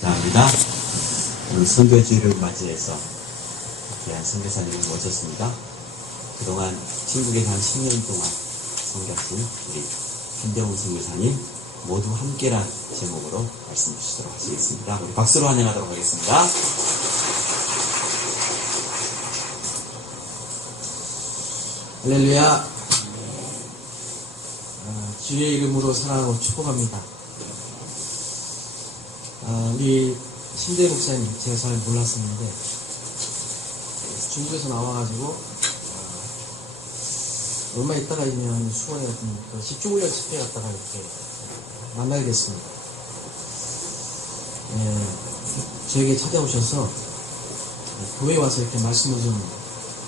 감사합니다. 오늘 선교주의를 맞이해서 귀한 선교사님을 모셨습니다. 그동안 중국에서 한 10년 동안 섬겼신 우리 김대웅 선교사님 모두 함께란 제목으로 말씀 주시도록 하시겠습니다. 우리 박수로 환영하도록 하겠습니다. 할렐루야. 주의 이름으로 사랑하고 축복합니다. 우리 신대 목사님 제가 잘 몰랐었는데 중국에서 나와가지고 얼마 있다가 있는 수원에 같은 그 집중훈련 집회 갔다가 이렇게 만나게 됐습니다. 저에게 찾아오셔서 교회에 와서 이렇게 말씀을 좀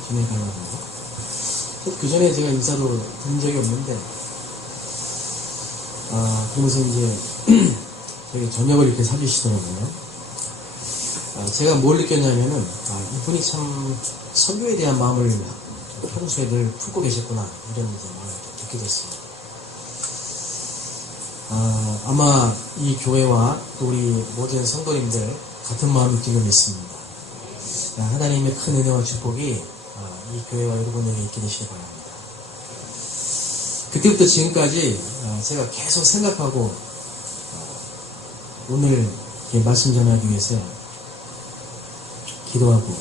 전해달라고. 그 전에 제가 인사도 드린 적이 없는데 그러면서 이제 되게 저녁을 이렇게 사주시더라고요. 제가 뭘 느꼈냐면은 이분이 참 선교에 대한 마음을 평소에 늘 품고 계셨구나 이런 이제 마음을 듣게 됐습니다. 아마 이 교회와 또 우리 모든 성도님들 같은 마음이 지금 있습니다. 하나님의 큰 은혜와 축복이 이 교회와 여러분에게 있게 되시기 바랍니다. 그때부터 지금까지 제가 계속 생각하고 오늘 이렇게 말씀 전하기 위해서 기도하고,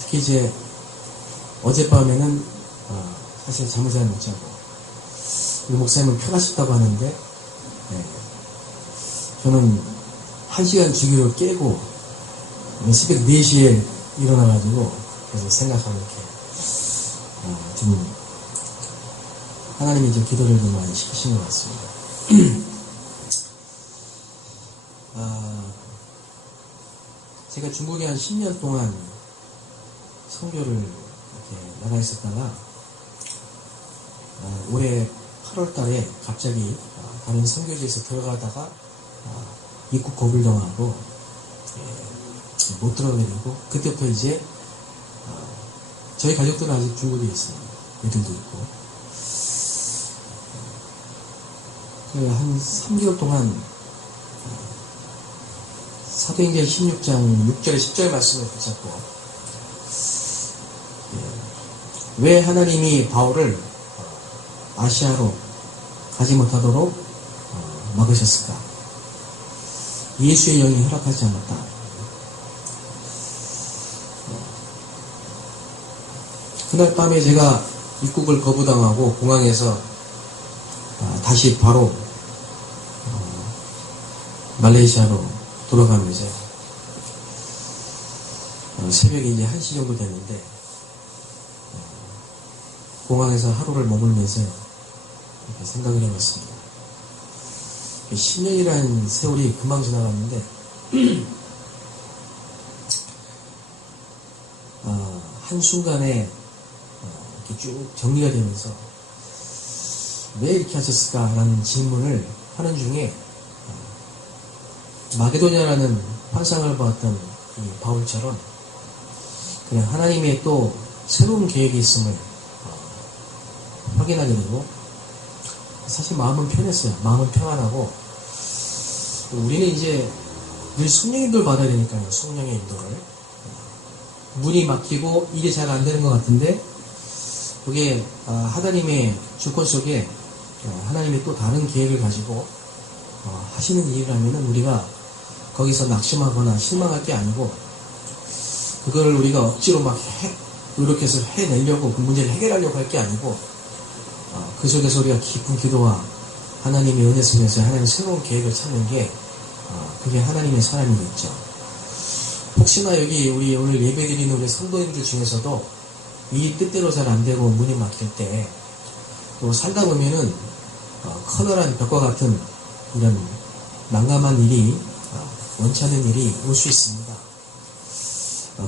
특히 이제 어젯밤에는 사실 잠을 잘 못 자고 우리 목사님은 편하셨다고 하는데 저는 1시간 주기로 깨고 새벽 4시에 일어나가지고 그래서 생각하고 이렇게 좀 하나님이 좀 기도를 좀 많이 시키신 것 같습니다. 제가 중국에 한 10년 동안 선교를 이렇게 나가 있었다가 올해 8월 달에 갑자기 다른 선교지에서 들어가다가 입국 거부를 당하고 못 들어가게 되고, 그때부터 이제 저희 가족들은 아직 중국에 있어요. 애들도 있고. 한 3개월 동안 사도행전 16장 6절에 10절 말씀을 붙잡고 왜 하나님이 바울을 아시아로 가지 못하도록 막으셨을까? 예수의 영이 허락하지 않았다. 그날 밤에 제가 입국을 거부당하고 공항에서 다시 바로 말레이시아로 돌아가면서 새벽에 이제 1시 정도 됐는데 공항에서 하루를 머물면서 이렇게 생각을 해봤습니다. 10년이라는 세월이 금방 지나갔는데 한순간에 이렇게 쭉 정리가 되면서 왜 이렇게 하셨을까라는 질문을 하는 중에 마게도냐라는 환상을 보았던 이 바울처럼 그냥 하나님의 또 새로운 계획이 있음을 확인하게 되고, 사실 마음은 편했어요. 마음은 평안하고, 우리는 이제 늘 성령의 인도를 받아야 되니까요. 성령의 인도를. 문이 막히고 일이 잘 안 되는 것 같은데 그게 하나님의 주권 속에 하나님이 또 다른 계획을 가지고 하시는 일이라면 우리가 거기서 낙심하거나 실망할 게 아니고, 그걸 우리가 억지로 막 노력해서 해내려고 그 문제를 해결하려고 할 게 아니고, 그 속에서 우리가 깊은 기도와 하나님의 은혜 속에서 하나님의 새로운 계획을 찾는 게 그게 하나님의 사람이겠죠. 혹시나 여기 우리 오늘 예배드리는 우리 성도님들 중에서도 이 뜻대로 잘 안 되고 문이 막힐 때 또 살다 보면은 커다란 벽과 같은 이런 난감한 일이 원치 않는 일이 올 수 있습니다.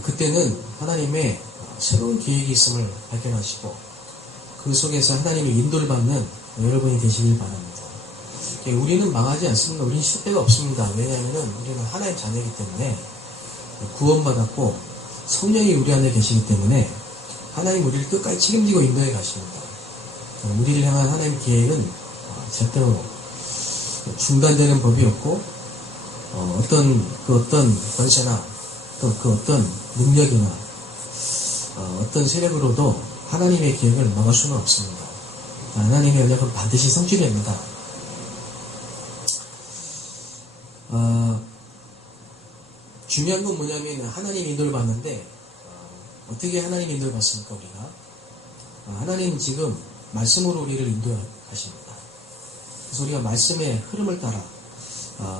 그때는 하나님의 새로운 계획이 있음을 발견하시고 그 속에서 하나님의 인도를 받는 여러분이 되시길 바랍니다. 우리는 망하지 않습니다. 우리는 실패가 없습니다. 왜냐하면 우리는 하나님 자녀이기 때문에 구원받았고 성령이 우리 안에 계시기 때문에 하나님 우리를 끝까지 책임지고 인도해 가십니다. 우리를 향한 하나님의 계획은 절대로 중단되는 법이 없고 어떤 권세나 또 그 어떤 능력이나 어떤 세력으로도 하나님의 계획을 막을 수는 없습니다. 하나님의 언약은 반드시 성취됩니다. 중요한 건 뭐냐면 하나님 인도를 받는데 어떻게 하나님 인도를 받습니까 우리가? 하나님은 지금 말씀으로 우리를 인도하십니다. 그래서 우리가 말씀의 흐름을 따라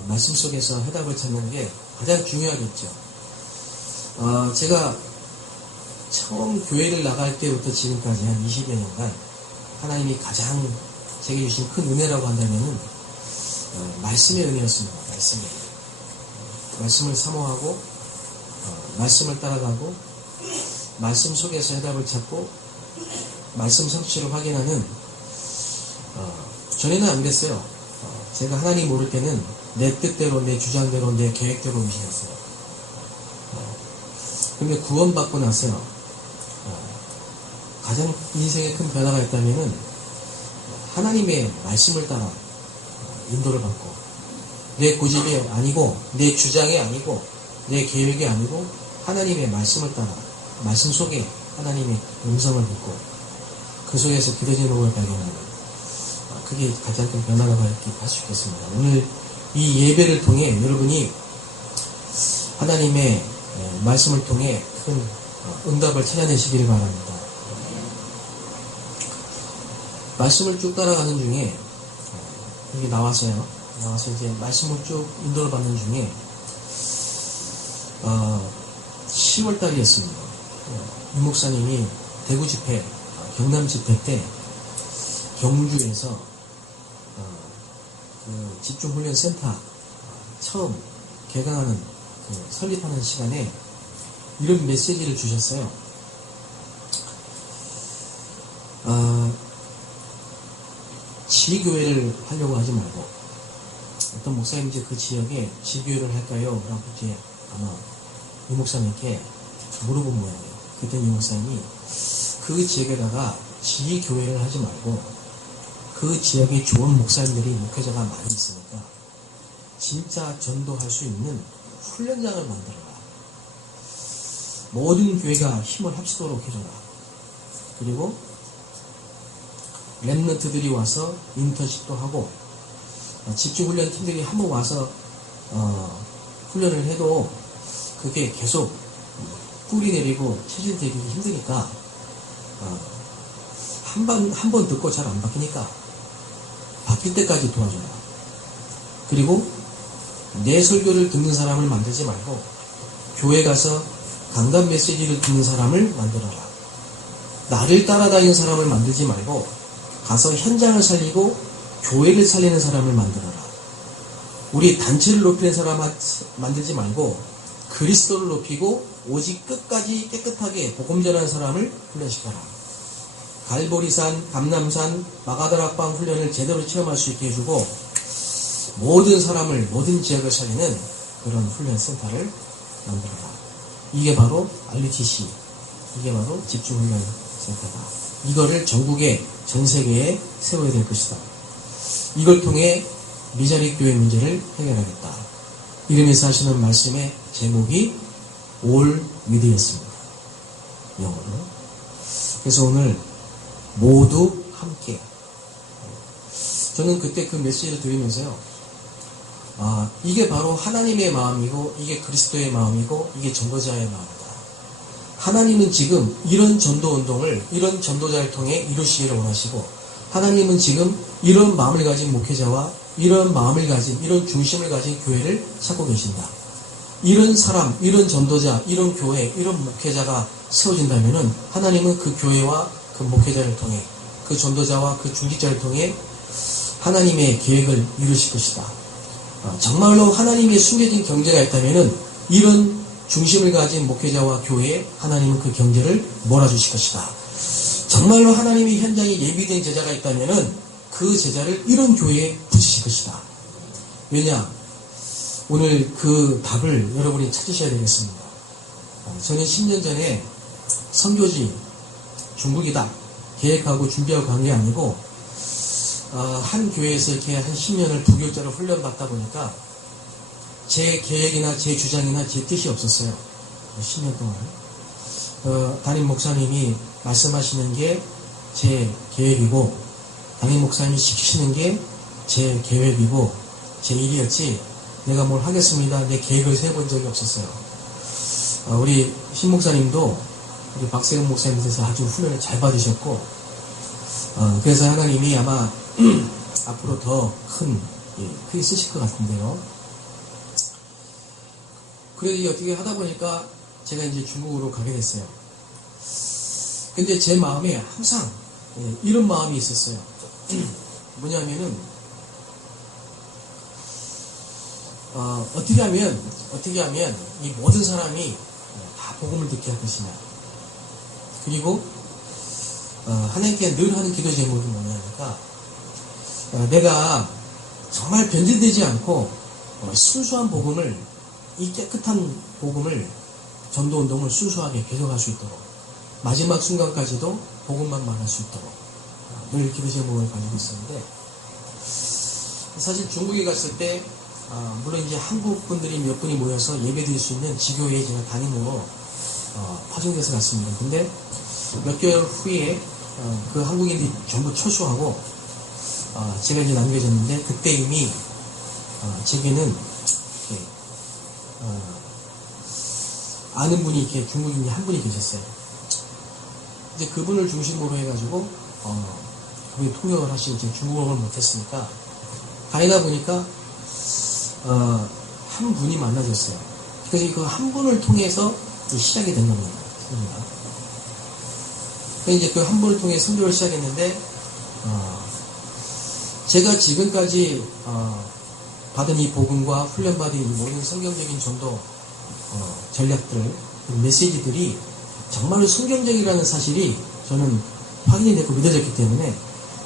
말씀 속에서 해답을 찾는 게 가장 중요하겠죠. 제가 처음 교회를 나갈 때부터 지금까지 한 20여 년간 하나님이 가장 제게 주신 큰 은혜라고 한다면은 말씀의 은혜였습니다. 말씀을 사모하고 말씀을 따라가고 말씀 속에서 해답을 찾고 말씀 성취를 확인하는 전에는 안 그랬어요. 제가 하나님 모를 때는 내 뜻대로 내 주장대로 내 계획대로 움직였어요. 근데 구원받고 나서요. 가장 인생에 큰 변화가 있다면은 하나님의 말씀을 따라 인도를 받고 내 고집이 아니고 내 주장이 아니고 내 계획이 아니고 하나님의 말씀을 따라 말씀 속에 하나님의 음성을 듣고 그 속에서 기도 제목을 발견하는 그게 가장 큰 변화라고 할 수 있겠습니다. 오늘 이 예배를 통해 여러분이 하나님의 말씀을 통해 큰 응답을 찾아내시기를 바랍니다. 말씀을 쭉 따라가는 중에 여기 나와서 이제 말씀을 쭉 인도를 받는 중에 10월 달이었습니다. 유 목사님이 대구 집회, 경남 집회 때 경주에서 그 집중훈련센터 처음 개강하는 설립하는 시간에 이런 메시지를 주셨어요. 지교회를 하려고 하지 말고 어떤 목사님이 그 지역에 지교회를 할까요? 라고 이제 아마 이 목사님께 물어본 모양이에요. 그때 이 목사님이 그 지역에다가 지교회를 하지 말고 그 지역에 좋은 목사님들이 목회자가 많이 있으니까 진짜 전도할 수 있는 훈련장을 만들어라. 모든 교회가 힘을 합치도록 해줘라. 그리고 랩런트들이 와서 인턴십도 하고 집중훈련 팀들이 한번 와서 훈련을 해도 그게 계속 뿌리 내리고 체질 들이기 힘드니까 한 번 듣고 잘 안 바뀌니까 바뀔 때까지 도와줘라. 그리고 내 설교를 듣는 사람을 만들지 말고 교회 가서 강단 메시지를 듣는 사람을 만들어라. 나를 따라다니는 사람을 만들지 말고 가서 현장을 살리고 교회를 살리는 사람을 만들어라. 우리 단체를 높이는 사람 만들지 말고 그리스도를 높이고 오직 끝까지 깨끗하게 복음 전하는 사람을 훈련시켜라. 갈보리산, 감남산, 마가다락방 훈련을 제대로 체험할 수 있게 해주고 모든 사람을, 모든 지역을 살리는 그런 훈련센터를 만들어라. 이게 바로 RUTC, 이게 바로 집중훈련센터다. 이거를 전국에, 전 세계에 세워야 될 것이다. 이걸 통해 미자립 교회 문제를 해결하겠다. 이러면서 하시는 말씀의 제목이 All With였습니다. 영어로. 그래서 오늘 모두 함께. 저는 그때 그 메시지를 들으면서요. 이게 바로 하나님의 마음이고 이게 그리스도의 마음이고 이게 전도자의 마음이다. 하나님은 지금 이런 전도운동을 이런 전도자를 통해 이루시기를 원하시고 하나님은 지금 이런 마음을 가진 목회자와 이런 마음을 가진 이런 중심을 가진 교회를 찾고 계신다. 이런 사람, 이런 전도자, 이런 교회, 이런 목회자가 세워진다면은 하나님은 그 교회와 그 목회자를 통해 그 전도자와 그 중직자를 통해 하나님의 계획을 이루실 것이다. 정말로 하나님의 숨겨진 경제가 있다면은 이런 중심을 가진 목회자와 교회에 하나님은 그 경제를 몰아주실 것이다. 정말로 하나님의 현장에 예비된 제자가 있다면은 그 제자를 이런 교회에 붙이실 것이다. 왜냐? 오늘 그 답을 여러분이 찾으셔야 되겠습니다. 저는 10년 전에 선교지 중국이다 계획하고 준비하고 간 게 아니고 한 교회에서 이렇게 한 10년을 부교자로 훈련받다 보니까 제 계획이나 제 주장이나 제 뜻이 없었어요. 10년 동안. 담임 목사님이 말씀하시는 게 제 계획이고, 담임 목사님이 시키시는 게 제 계획이고, 제 일이었지, 내가 뭘 하겠습니다. 내 계획을 세본 적이 없었어요. 우리 신 목사님도 우리 박세훈 목사님께서 아주 훈련을 잘 받으셨고, 그래서 하나님이 아마 앞으로 더 크게 쓰실 것 같은데요. 그래서 어떻게 하다 보니까 제가 이제 중국으로 가게 됐어요. 근데 제 마음에 항상 이런 마음이 있었어요. 뭐냐면은, 어떻게 하면 이 모든 사람이 다 복음을 듣게 할 것이냐. 그리고 하나님께 늘 하는 기도 제목이 뭐냐니까, 내가 정말 변질되지 않고 순수한 복음을, 이 깨끗한 복음을, 전도운동을 순수하게 계속할 수 있도록, 마지막 순간까지도 복음만 말할 수 있도록 늘 기도 제목을 가지고 있었는데, 사실 중국에 갔을 때 물론 이제 한국 분들이 몇 분이 모여서 예배 드릴 수 있는 지교회에 제가 담임으로 파송돼서 갔습니다. 근데 몇 개월 후에 그 한국인들이 전부 철수하고 제가 이제 남겨졌는데, 그때 이미 제게는 아는 분이 이렇게 중국인이 한 분이 계셨어요. 이제 그분을 중심으로 해가지고 그분이 통역을 하시고 제가 중국어를 못했으니까 다니다 보니까 한 분이 만나졌어요. 그래서 그 한 분을 통해서 시작이 된 겁니다. 그래서 이제 그 한 분을 통해 선교를 시작했는데, 제가 지금까지 받은 이 복음과 훈련받은 이 모든 성경적인 전도 전략들, 메시지들이 정말로 성경적이라는 사실이 저는 확인이 됐고 믿어졌기 때문에,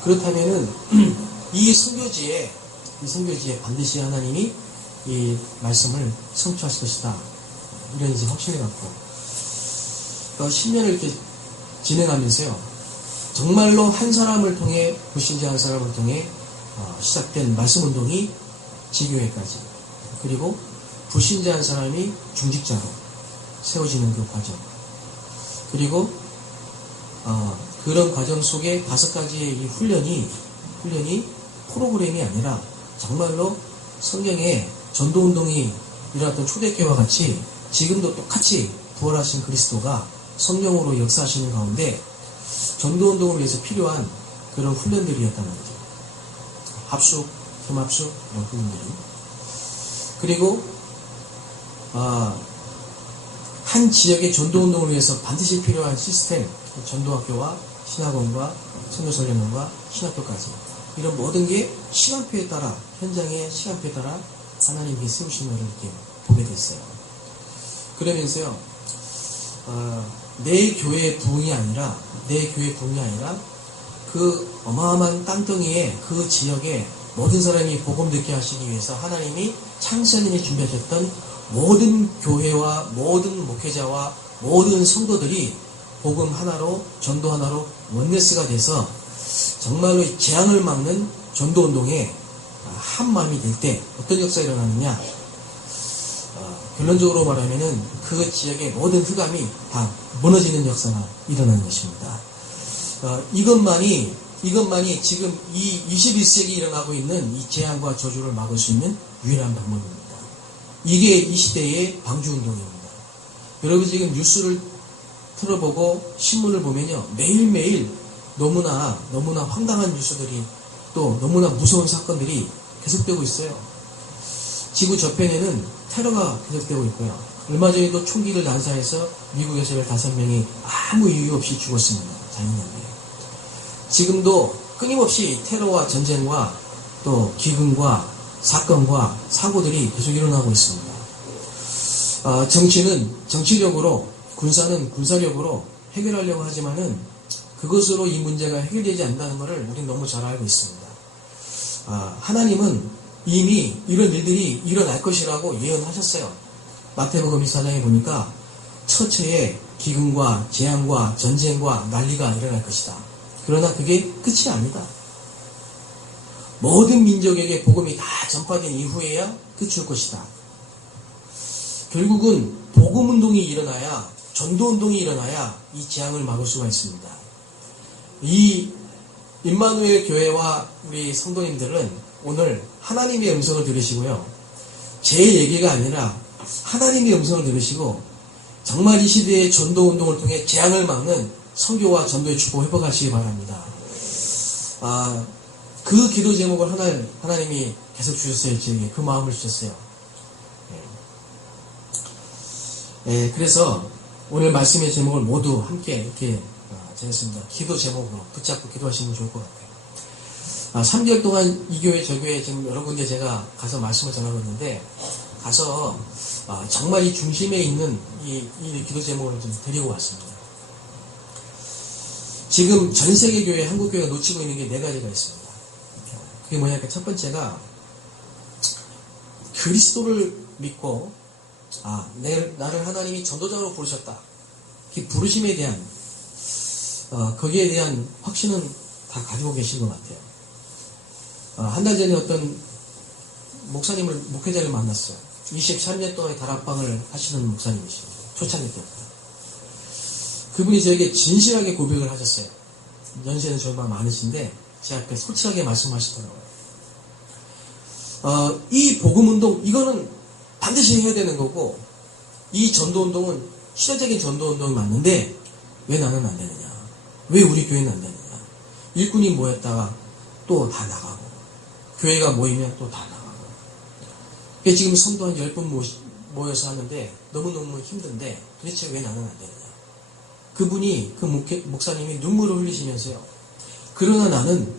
그렇다면은 이 선교지에 반드시 하나님이 이 말씀을 성취하실 것이다, 이런 이제 확신을 갖고 10년을 이렇게 진행하면서요, 정말로 한 사람을 통해, 불신자 한 사람을 통해 시작된 말씀 운동이 지교회까지, 그리고 불신자 한 사람이 중직자로 세워지는 그 과정, 그리고 그런 과정 속에 5가지의 이 훈련이 프로그램이 아니라 정말로 성경에 전도운동이 일어났던 초대교회와 같이 지금도 똑같이 부활하신 그리스도가 성령으로 역사하시는 가운데 전도운동을 위해서 필요한 그런 훈련들이었다는 거죠. 합숙, 겸합숙, 이런 훈련들이. 그리고 한 지역의 전도운동을 위해서 반드시 필요한 시스템, 전도학교와 신학원과 선교설련원과 신학교까지, 이런 모든 게 시간표에 따라, 현장의 시간표에 따라 하나님이 세우신 것을 이렇게 보게 됐어요. 그러면서요, 내 교회의 부흥이 아니라 그 어마어마한 땅덩이에, 그 지역에 모든 사람이 복음 듣게 하시기 위해서 하나님이 창세전에 준비하셨던 모든 교회와 모든 목회자와 모든 성도들이 복음 하나로, 전도 하나로 원네스가 돼서 정말로 재앙을 막는 전도운동에 한 마음이 될 때 어떤 역사가 일어나느냐, 결론적으로 말하면은 그 지역의 모든 흑암이 다 무너지는 역사가 일어나는 것입니다. 이것만이 지금 이 21세기 일어나고 있는 이 재앙과 저주를 막을 수 있는 유일한 방법입니다. 이게 이 시대의 방주운동입니다. 여러분 지금 뉴스를 틀어보고 신문을 보면요, 매일매일 너무나 황당한 뉴스들이, 또 너무나 무서운 사건들이 계속되고 있어요. 지구 저편에는 테러가 계속되고 있고요. 얼마 전에도 총기를 난사해서 미국에서 15명이 아무 이유 없이 죽었습니다. 작년에. 지금도 끊임없이 테러와 전쟁과 또 기근과 사건과 사고들이 계속 일어나고 있습니다. 정치는 정치력으로, 군사는 군사력으로 해결하려고 하지만은 그것으로 이 문제가 해결되지 않는다는 것을 우리는 너무 잘 알고 있습니다. 하나님은 이미 이런 일들이 일어날 것이라고 예언하셨어요. 마태복음 24장에 보니까 처처에 기근과 재앙과 전쟁과 난리가 일어날 것이다. 그러나 그게 끝이 아니다. 모든 민족에게 복음이 다 전파된 이후에야 끝일 것이다. 결국은 복음운동이 일어나야, 전도운동이 일어나야 이 재앙을 막을 수가 있습니다. 이 임마누엘 교회와 우리 성도님들은 오늘 하나님의 음성을 들으시고요. 제 얘기가 아니라 하나님의 음성을 들으시고 정말 이 시대의 전도운동을 통해 재앙을 막는 선교와 전도의 축복을 회복하시기 바랍니다. 그 기도 제목을 하나님이 계속 주셨어요. 제게 그 마음을 주셨어요. 그래서 오늘 말씀의 제목을 모두 함께 이렇게 정했습니다. 기도 제목으로 붙잡고 기도하시면 좋을 것 같아요. 3개월 동안 이 교회 저 교회 지금 여러 군데 제가 가서 말씀을 전하고 있는데 가서 정말 이 중심에 있는 이 기도 제목을 좀 드리고 왔습니다. 지금 전 세계 교회, 한국 교회가 놓치고 있는 게 4가지가 있습니다. 그게 뭐냐면 첫 번째가 그리스도를 믿고 나를 하나님이 전도자로 부르셨다. 그 부르심에 대한 거기에 대한 확신은 다 가지고 계신 것 같아요. 한 달 전에 어떤 목회자를 만났어요. 23년 동안 다락방을 하시는 목사님이시죠. 초창기 때부터. 그분이 저에게 진실하게 고백을 하셨어요. 연세는 정말 많으신데 제 앞에 솔직하게 말씀하시더라고요. 이 복음운동, 이거는 반드시 해야 되는 거고 이 전도운동은 시대적인 전도운동이 맞는데 왜 나는 안 되느냐? 왜 우리 교회는 안 되느냐? 일꾼이 모였다가 또 다 나가고 교회가 모이면 또 다 나가고 지금 성도 한 10분 모여서 하는데 너무너무 힘든데 도대체 왜 나는 안 되느냐? 그분이 그 목사님이 눈물을 흘리시면서요. 그러나 나는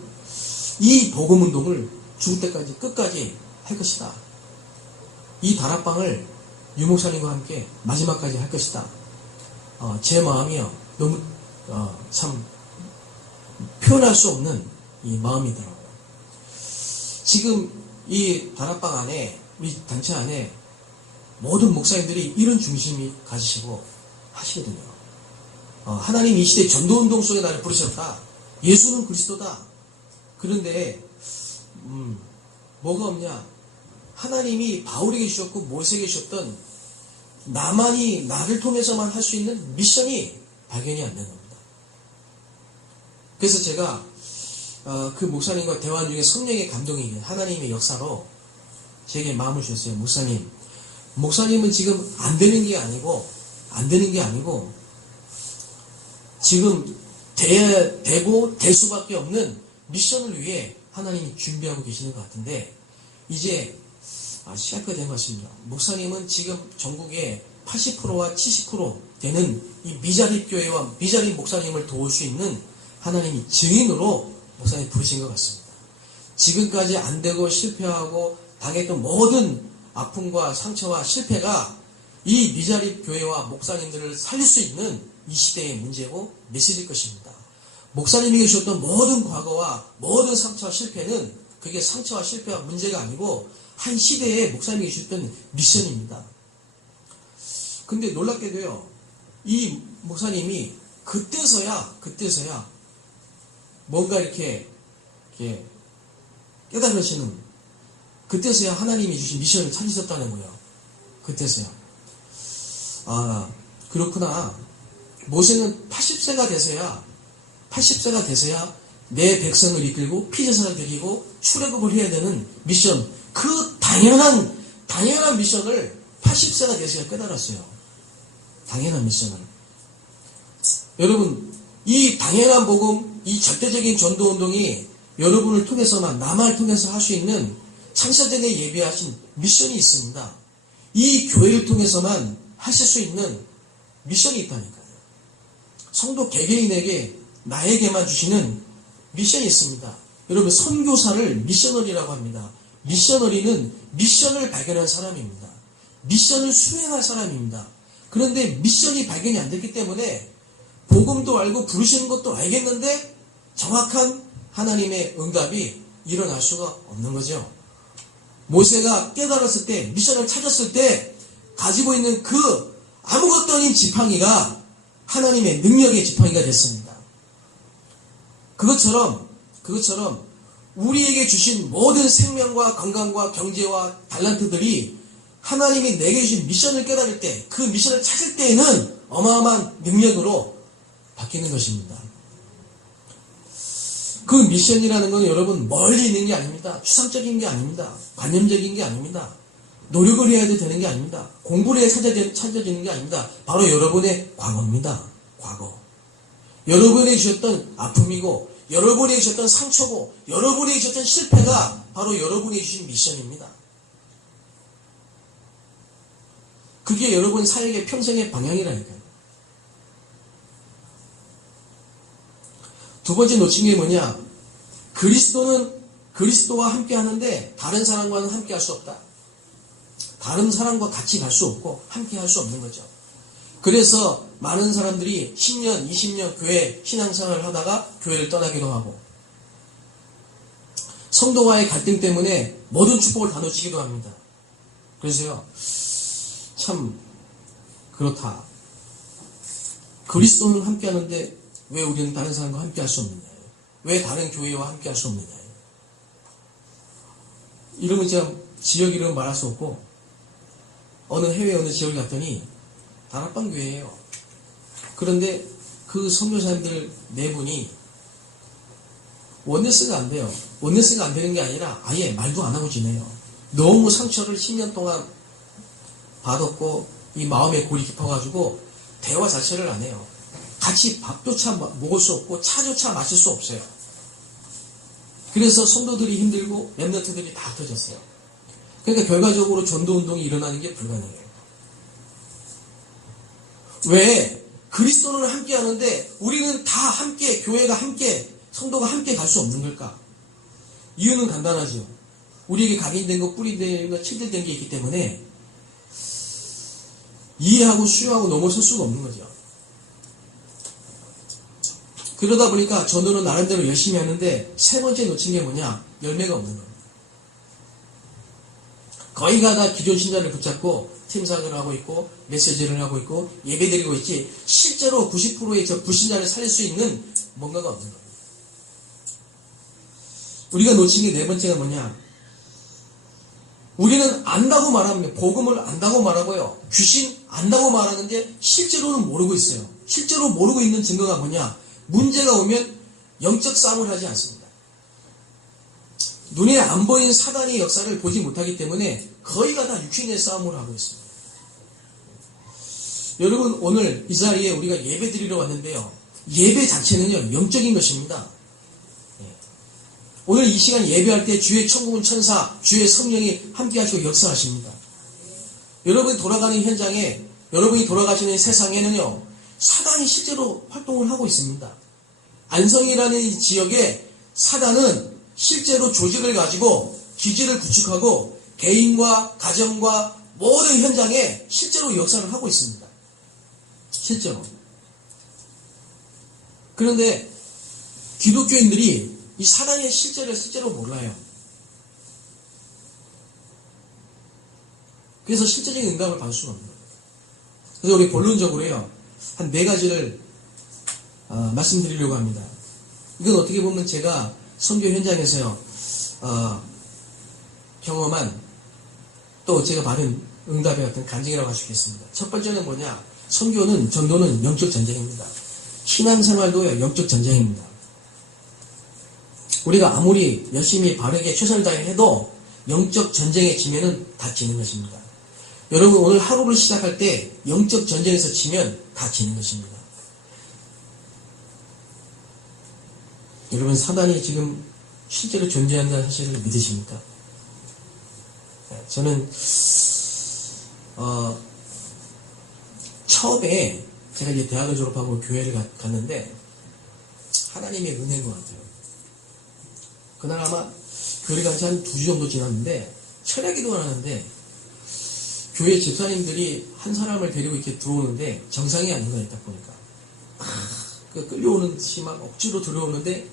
이 복음운동을 죽을 때까지 끝까지 할 것이다. 이 다락방을 유 목사님과 함께 마지막까지 할 것이다. 제 마음이요. 너무 참 표현할 수 없는 이 마음이더라고요. 지금 이 다락방 안에 우리 단체 안에 모든 목사님들이 이런 중심이 가지시고 하시거든요. 하나님 이 시대 전도운동 속에 나를 부르셨다. 예수는 그리스도다. 그런데 뭐가 없냐? 하나님이 바울에게 주셨고 모세에게 주셨던 나를 통해서만 할 수 있는 미션이 발견이 안 되는 겁니다. 그래서 제가 그 목사님과 대화 중에 성령의 감동이 하나님의 역사로 제게 마음을 주셨어요. 목사님은 지금 안 되는 게 아니고 지금 되고 될 수밖에 없는 미션을 위해 하나님이 준비하고 계시는 것 같은데 이제 시작이 된 것 같습니다. 목사님은 지금 전국에 80%와 70% 되는 이 미자립 교회와 미자립 목사님을 도울 수 있는 하나님이 증인으로 목사님 부르신 것 같습니다. 지금까지 안 되고 실패하고 당했던 모든 아픔과 상처와 실패가 이 미자립 교회와 목사님들을 살릴 수 있는 이 시대의 문제고 메시지일 것입니다. 목사님이 주셨던 모든 과거와 모든 상처와 실패는 그게 상처와 실패와 문제가 아니고 한 시대에 목사님이 주셨던 미션입니다. 근데 놀랍게도요, 이 목사님이 그때서야 뭔가 이렇게 깨달으시는, 그때서야 하나님이 주신 미션을 찾으셨다는 거예요. 그때서야. 그렇구나. 모세는 80세가 돼서야 내 백성을 이끌고 피제사를 드리고 출애굽을 해야 되는 미션, 그 당연한 미션을 80세가 돼서야 깨달았어요. 당연한 미션을. 여러분, 이 당연한 복음, 이 절대적인 전도운동이 여러분을 통해서만, 나만을 통해서 할 수 있는 창세전에 예비하신 미션이 있습니다. 이 교회를 통해서만 하실 수 있는 미션이 있다니까요. 성도 개개인에게 나에게만 주시는 미션이 있습니다. 여러분, 선교사를 미셔너리라고 합니다. 미셔너리는 미션을 발견한 사람입니다. 미션을 수행할 사람입니다. 그런데 미션이 발견이 안 됐기 때문에 복음도 알고 부르시는 것도 알겠는데 정확한 하나님의 응답이 일어날 수가 없는 거죠. 모세가 깨달았을 때, 미션을 찾았을 때 가지고 있는 그 아무것도 아닌 지팡이가 하나님의 능력의 지팡이가 됐습니다. 그것처럼 우리에게 주신 모든 생명과 건강과 경제와 달란트들이 하나님이 내게 주신 미션을 깨달을 때, 그 미션을 찾을 때에는 어마어마한 능력으로 바뀌는 것입니다. 그 미션이라는 건 여러분 멀리 있는 게 아닙니다. 추상적인 게 아닙니다. 관념적인 게 아닙니다. 노력을 해야 되는 게 아닙니다. 공부를 해야 찾아지는 게 아닙니다. 바로 여러분의 과거입니다. 과거. 여러분이 주셨던 아픔이고, 여러분이 주셨던 상처고, 여러분이 주셨던 실패가 바로 여러분이 주신 미션입니다. 그게 여러분 사역의 평생의 방향이라니까요. 두 번째 놓친 게 뭐냐? 그리스도는 그리스도와 함께 하는데 다른 사람과는 함께 할 수 없다. 다른 사람과 같이 갈 수 없고 함께 할 수 없는 거죠. 그래서 많은 사람들이 10년, 20년 교회 신앙생활을 하다가 교회를 떠나기도 하고, 성도와의 갈등 때문에 모든 축복을 다 놓치기도 합니다. 그래서요, 참 그렇다. 그리스도는 함께 하는데 왜 우리는 다른 사람과 함께 할 수 없느냐? 왜 다른 교회와 함께 할 수 없느냐? 이러면 제가 지역 이름 말할 수 없고, 어느 해외 어느 지역을 갔더니 다락방 교회예요. 그런데 그 선교사님들 네 분이 원네스가 안 돼요. 원네스가 안 되는 게 아니라 아예 말도 안 하고 지내요. 너무 상처를 10년 동안 받았고 이 마음에 골이 깊어가지고 대화 자체를 안 해요. 같이 밥조차 먹을 수 없고 차조차 마실 수 없어요. 그래서 성도들이 힘들고 렘넌트들이 다 흩어졌어요. 그러니까 결과적으로 전도운동이 일어나는 게 불가능해요. 왜? 그리스도는 함께 하는데 우리는 다 함께, 교회가 함께, 성도가 함께 갈 수 없는 걸까? 이유는 간단하죠. 우리에게 각인된 거, 뿌리된 거, 칠들된 게 있기 때문에 이해하고 수용하고 넘어설 수가 없는 거죠. 그러다 보니까 전도는 나름대로 열심히 하는데 세 번째 놓친 게 뭐냐? 열매가 없는 겁니다. 거의가 다 기존 신자를 붙잡고 팀사를 하고 있고 메시지를 하고 있고 예배드리고 있지, 실제로 90%의 저 불신자를 살릴 수 있는 뭔가가 없는 겁니다. 우리가 놓친 게 네 번째가 뭐냐? 우리는 안다고 말합니다. 복음을 안다고 말하고요. 귀신 안다고 말하는데 실제로는 모르고 있어요. 실제로 모르고 있는 증거가 뭐냐? 문제가 오면 영적 싸움을 하지 않습니다. 눈에 안 보이는 사단의 역사를 보지 못하기 때문에 거의가 다 육신의 싸움을 하고 있습니다. 여러분, 오늘 이 자리에 우리가 예배 드리러 왔는데요. 예배 자체는요, 영적인 것입니다. 오늘 이 시간 예배할 때 주의 천국은 천사, 주의 성령이 함께 하시고 역사하십니다. 여러분이 돌아가는 현장에, 여러분이 돌아가시는 세상에는요, 사단이 실제로 활동을 하고 있습니다. 안성이라는 이 지역에 사단은 실제로 조직을 가지고 기지를 구축하고 개인과 가정과 모든 현장에 실제로 역사를 하고 있습니다. 실제로. 그런데 기독교인들이 이 사단의 실제를 실제로 몰라요. 그래서 실제적인 응답을 받을 수가 없는 거예요. 그래서 우리 본론적으로요, 한 네 가지를 말씀드리려고 합니다. 이건 어떻게 보면 제가 선교 현장에서요, 경험한, 또 제가 받은 응답의 어떤 간증이라고 할 수 있겠습니다. 첫 번째는 뭐냐? 선교는, 전도는 영적 전쟁입니다. 신앙생활도 영적 전쟁입니다. 우리가 아무리 열심히 바르게 최선을 다해 해도 영적 전쟁에 지면은 다 지는 것입니다. 여러분, 오늘 하루를 시작할 때 영적 전쟁에서 지면 다 지는 것입니다. 여러분, 사단이 지금 실제로 존재한다는 사실을 믿으십니까? 저는 처음에 제가 이제 대학을 졸업하고 교회를 갔는데 하나님의 은혜인 것 같아요. 그날 아마 교회 간 지 한 2주 정도 지났는데 철야기도를 하는데 교회 집사님들이 한 사람을 데리고 이렇게 들어오는데 정상이 아닌 거예요. 딱 보니까 그 끌려오는 듯이 막 억지로 들어오는데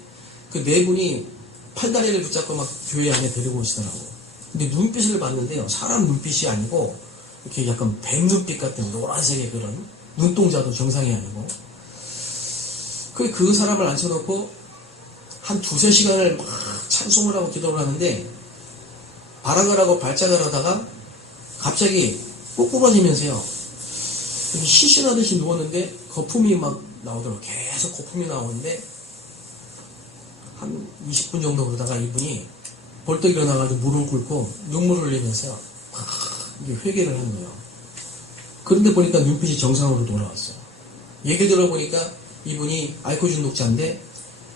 그 네 분이 팔다리를 붙잡고 막 교회 안에 데리고 오시더라고요. 근데 눈빛을 봤는데요, 사람 눈빛이 아니고 이렇게 약간 뱀 눈빛 같은 노란색의 그런 눈동자도 정상이 아니고, 그 사람을 앉혀놓고 한 2-3시간을 막 찬송을 하고 기도를 하는데 발악을 하고 발작을 하다가 갑자기 꼬꾸라지면서요. 시신하듯이 누웠는데 거품이 막 나오더라고요. 계속 거품이 나오는데 한 20분 정도 그러다가 이분이 벌떡 일어나가지고 무릎을 꿇고 눈물을 흘리면서요. 이게 회개를 하는 거예요. 그런데 보니까 눈빛이 정상으로 돌아왔어요. 얘기를 들어보니까 이분이 알코올 중독자인데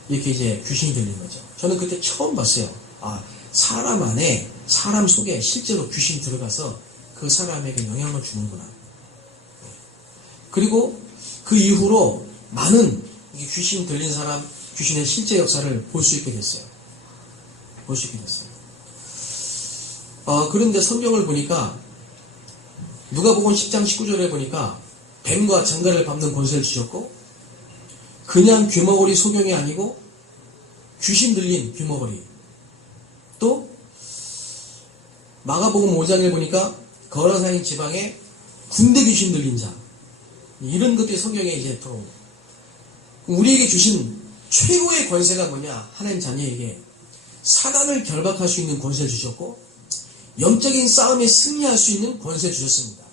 이렇게 이제 귀신이 들린 거죠. 저는 그때 처음 봤어요. 아, 사람 안에, 사람 속에 실제로 귀신이 들어가서 그 사람에게 영향을 주는구나. 그리고 그 이후로 많은 귀신 들린 사람, 귀신의 실제 역사를 볼 수 있게 됐어요. 볼 수 있게 됐어요. 그런데 성경을 보니까 누가복음 10장 19절에 보니까 뱀과 장가를 밟는 권세를 주셨고 그냥 귀머거리 소경이 아니고 귀신 들린 귀머거리 또 마가복음 5장에 보니까 거라사인 지방에 군대 귀신 들린 자 이런 것들이 성경에 이제 들어옵니다. 우리에게 주신 최고의 권세가 뭐냐? 하나님 자녀에게 사단을 결박할 수 있는 권세를 주셨고 영적인 싸움에 승리할 수 있는 권세를 주셨습니다.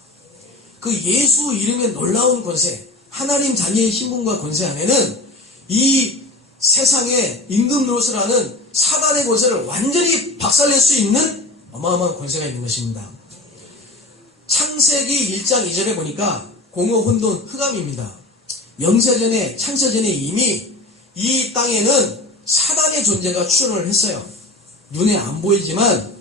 그 예수 이름의 놀라운 권세, 하나님 자녀의 신분과 권세 안에는 이 세상의 임금 노릇을 하는 사단의 권세를 완전히 박살낼 수 있는 어마어마한 권세가 있는 것입니다. 창세기 1장 2절에 보니까 공허 혼돈 흑암입니다. 영세전에 창세전에 이미 이 땅에는 사단의 존재가 출현을 했어요. 눈에 안 보이지만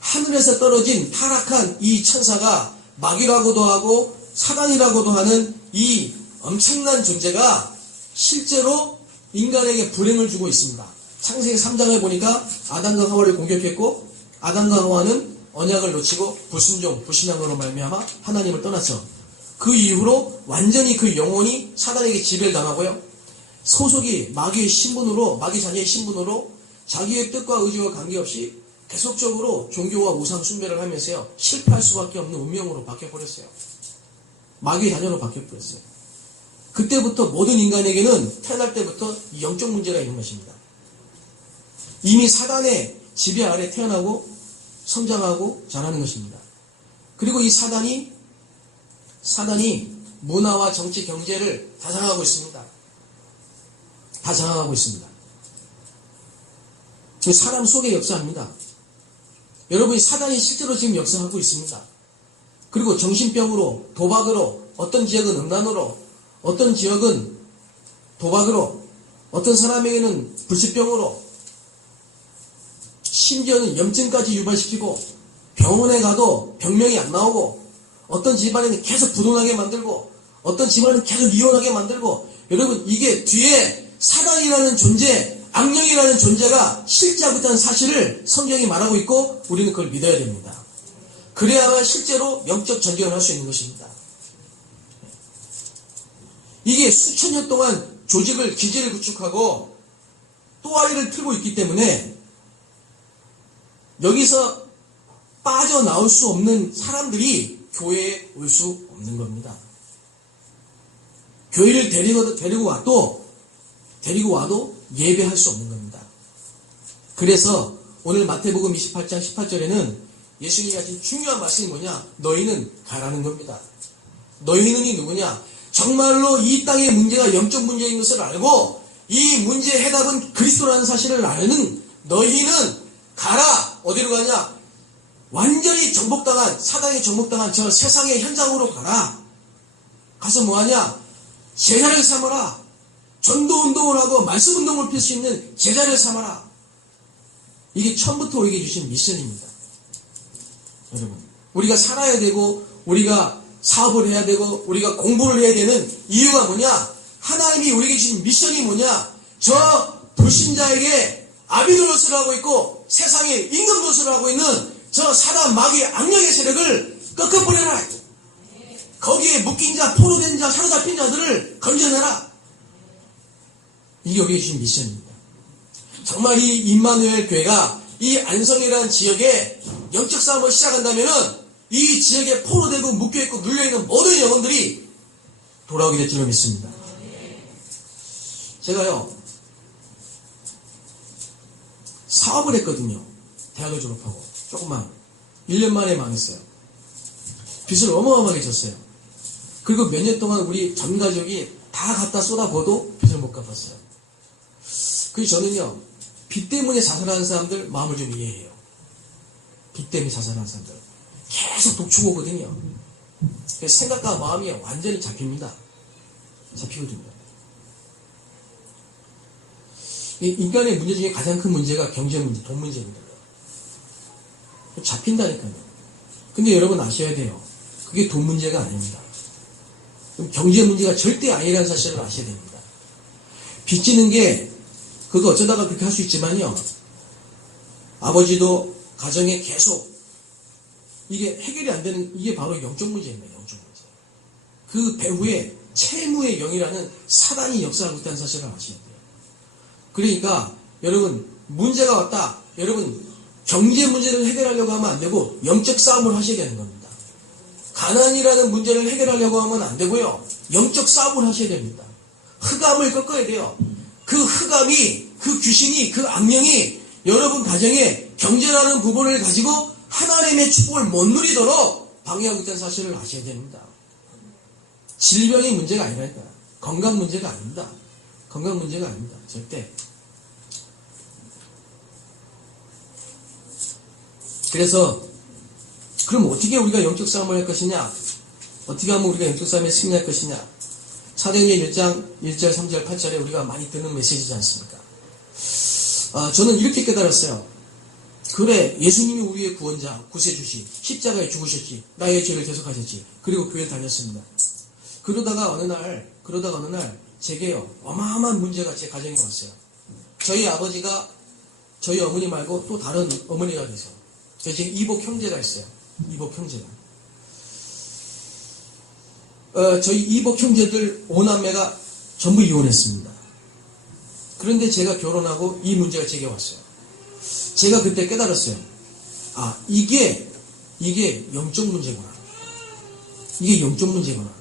하늘에서 떨어진 타락한 이 천사가 마귀라고도 하고 사단이라고도 하는 이 엄청난 존재가 실제로 인간에게 불행을 주고 있습니다. 창세기 3장에 보니까 아담과 하와를 공격했고 아담과 하와는 언약을 놓치고 불순종, 불신앙으로 말미암아 하나님을 떠났죠. 그 이후로 완전히 그 영혼이 사단에게 지배를 당하고요. 소속이 마귀의 신분으로, 마귀 자녀의 신분으로 자기의 뜻과 의지와 관계없이 계속적으로 종교와 우상 숭배를 하면서요. 실패할 수밖에 없는 운명으로 바뀌어버렸어요. 마귀의 자녀로 바뀌어버렸어요. 그때부터 모든 인간에게는 태어날 때부터 영적 문제가 있는 것입니다. 이미 사단의 지배 아래 태어나고 성장하고 자라는 것입니다. 그리고 이 사단이 문화와 정치, 경제를 다 장악하고 있습니다. 다 장악하고 있습니다. 사람 속에 역사합니다. 여러분이 사단이 실제로 지금 역사하고 있습니다. 그리고 정신병으로, 도박으로, 어떤 지역은 음란으로, 어떤 지역은 도박으로, 어떤 사람에게는 불치병으로, 심지어는 염증까지 유발시키고 병원에 가도 병명이 안 나오고 어떤 집안에는 계속 부도나게 만들고 어떤 집안은 계속 이혼하게 만들고 여러분 이게 뒤에 사단이라는 존재, 악령이라는 존재가 실제하고 있다는 사실을 성경이 말하고 있고 우리는 그걸 믿어야 됩니다. 그래야만 실제로 영적 전쟁을 할 수 있는 것입니다. 이게 수천 년 동안 조직을, 기지를 구축하고 또아리를 틀고 있기 때문에 여기서 빠져나올 수 없는 사람들이 교회에 올 수 없는 겁니다. 교회를 데리고 와도 예배할 수 없는 겁니다. 그래서 오늘 마태복음 28장 18절에는 예수님이 하신 중요한 말씀이 뭐냐? 너희는 가라는 겁니다. 너희는이 누구냐? 정말로 이 땅의 문제가 영적 문제인 것을 알고 이 문제의 해답은 그리스도라는 사실을 아는 너희는 가라! 어디로 가냐? 완전히 정복당한, 사단에 정복당한 저 세상의 현장으로 가라. 가서 뭐하냐? 제자를 삼아라. 전도운동을 하고 말씀운동을 펼 수 있는 제자를 삼아라. 이게 처음부터 우리에게 주신 미션입니다. 여러분, 우리가 살아야 되고 우리가 사업을 해야 되고 우리가 공부를 해야 되는 이유가 뭐냐? 하나님이 우리에게 주신 미션이 뭐냐? 저 불신자에게 아비노릇을 하고 있고 세상에 임금 노릇을 하고 있는 저 사단 마귀의 악령의 세력을 꺾어버려라. 거기에 묶인 자, 포로된 자, 사로잡힌 자들을 건져내라. 이게 우리에게 주신 미션입니다. 정말 이 임마누엘 교회가 이 안성이라는 지역에 영적 싸움을 시작한다면 이 지역에 포로되고 묶여있고 눌려있는 모든 영혼들이 돌아오게 될 줄로 믿습니다. 제가요 사업을 했거든요. 대학을 졸업하고 조금만 1년 만에 망했어요. 빚을 어마어마하게 졌어요. 그리고 몇 년 동안 우리 전 가족이 다 갖다 쏟아부어도 빚을 못 갚았어요. 그래서 저는요, 빚 때문에 자살하는 사람들 마음을 좀 이해해요. 빚 때문에 자살하는 사람들. 계속 독촉 오거든요. 그래서 생각과 마음이 완전히 잡힙니다. 잡히거든요. 이 인간의 문제 중에 가장 큰 문제가 경제 문제, 돈 문제입니다. 잡힌다니까요. 근데 여러분 아셔야 돼요. 그게 돈 문제가 아닙니다. 경제 문제가 절대 아니라는 사실을 아셔야 됩니다. 빚지는 게 그거 어쩌다가 그렇게 할 수 있지만요. 아버지도 가정에 계속 이게 해결이 안 되는 이게 바로 영적 문제입니다. 영적 문제. 그 배후에 채무의 영이라는 사단이 역사하고 있다는 사실을 아셔야 돼요. 그러니까 여러분 문제가 왔다. 여러분 경제 문제를 해결하려고 하면 안 되고 영적 싸움을 하셔야 되는 겁니다. 가난이라는 문제를 해결하려고 하면 안 되고요. 영적 싸움을 하셔야 됩니다. 흑암을 꺾어야 돼요. 그 흑암이, 그 귀신이, 그 악령이 여러분 가정에 경제라는 부분을 가지고 하나님의 축복을 못 누리도록 방해하고 있다는 사실을 아셔야 됩니다. 질병의 문제가 아니라니까. 건강 문제가 아닙니다. 건강 문제가 아닙니다. 절대. 그래서 그럼 어떻게 우리가 영적 싸움을 할 것이냐? 어떻게 하면 우리가 영적 싸움에 승리할 것이냐? 사도행전 1장 1절, 3절, 8절에 우리가 많이 듣는 메시지지 않습니까? 저는 이렇게 깨달았어요. 그래, 예수님이 우리의 구원자, 구세주시, 십자가에 죽으셨지, 나의 죄를 대속하셨지, 그리고 교회를 다녔습니다. 그러다가 어느 날 제게요, 어마어마한 문제가 제 가정에 왔어요. 저희 아버지가 저희 어머니 말고 또 다른 어머니가 계세요. 제 이복 형제가 있어요. 이복 형제가. 저희 이복 형제들 5남매가 전부 이혼했습니다. 그런데 제가 결혼하고 이 문제가 제게 왔어요. 제가 그때 깨달았어요. 아, 이게 영적 문제구나. 이게 영적 문제구나.